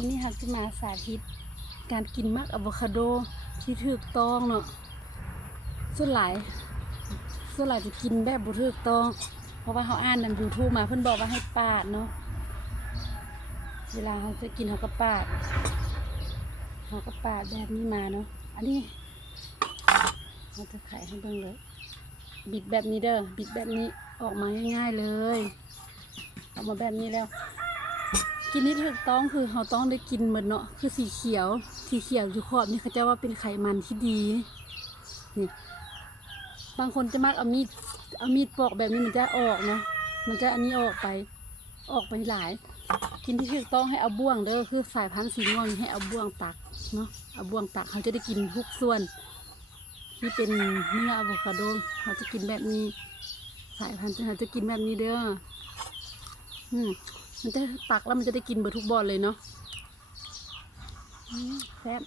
วันนี้ฮักจะมาสาธิต การกินมักอะโวคาโดที่ถูกต้องเนาะส่วนหลายส่วนหลายจะกินแบบบ่ถูกต้อง เพราะว่าเขาอ่านใน YouTube มาเพิ่อนบอกว่าให้ปาดเนาะเวลาเขาจะกินเขาก็ปาดเขาก็ปาดแบบนี้มาเนาะอันนี้เราจะไขให้เบิ่งเลยบิดแบบนี้เด้อบิดแบบนี้ออกมาง่ายๆเลยออกมาแบบนี้แล้ว กินที่ถูกต้องคือเราต้องได้กินเหมือนเนาะคือสีเขียว สีเขียวอยู่ขอบนี่เขาจะว่าเป็นไขมันที่ดีนี่บางคนจะมักเอามีดเอามีดปอกแบบนี้มันจะออกเนาะมันจะอันนี้ออกไป ออกไปหลาย กินที่ถูกต้องให้เอาบ่วงเด้อคือสายพันธุ์สีม่วงให้เอาบ่วงตักเนาะเอาบ่วงตักเขาจะได้กินทุกส่วน ที่เป็นเนื้ออะโวคาโดเขาจะกินแบบนี้ สายพันธุ์เขาจะกินแบบนี้เด้ออืม มันจะตักแล้วมันจะได้กินเบอร์ทุกบอลเลยเนาะแซ่บ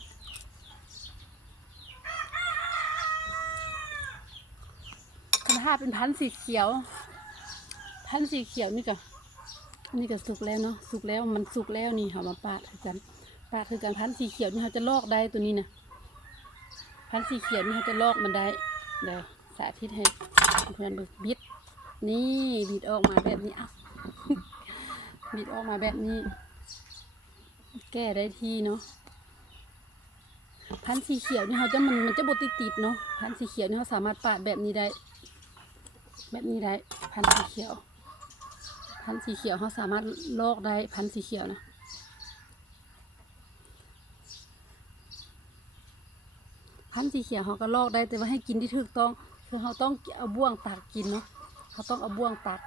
ถ้าเป็นพันธุ์สีเขียว พันธุ์สีเขียวนี่ก็นี่ก็สุกแล้วเนาะสุกแล้วมันสุกแล้วนี่เขามาปาดคือกันปาดคือกันพันธุ์สีเขียวนี่เขาจะลอกได้ตัวนี้นะพันธุ์สีเขียวนี่เขาจะลอกมันได้เดี๋ยวสาธิตให้เพื่อนๆดูบิดนี่บิดออกมาแบบนี้อะ บิดออกมาแบบนี้ แก้ได้ที่เนาะพันธุ์สีเขียวนี่เขาจะมันมันจะบดติดติดๆเนาะพันธุ์สีเขียวนี่เขาสามารถปาดแบบนี้ได้ แบบนี้ได้พันธุ์สีเขียว พันธุ์สีเขียวเขาสามารถลอกได้พันธุ์สีเขียวนะพันธุ์สีเขียวเขาก็ลอกได้แต่ว่าให้กินที่ถูกต้อง คือเขาต้องเอาบ่วงตักกินเนาะเขาต้องเอาบ่วงตัก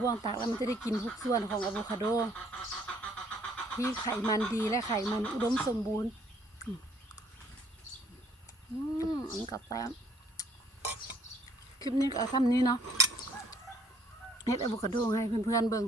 ว่วงตักแล้วมันจะได้กินทุกส่วนของอะโวคาโด ที่ไขมันดีและไขมันอุดมสมบูรณ์อืมอันกับแป้งคลิปนี้ก็เอาทำนี้เนาะเฮ็ดอะโวคาโดให้เพื่อนๆเบิ่ง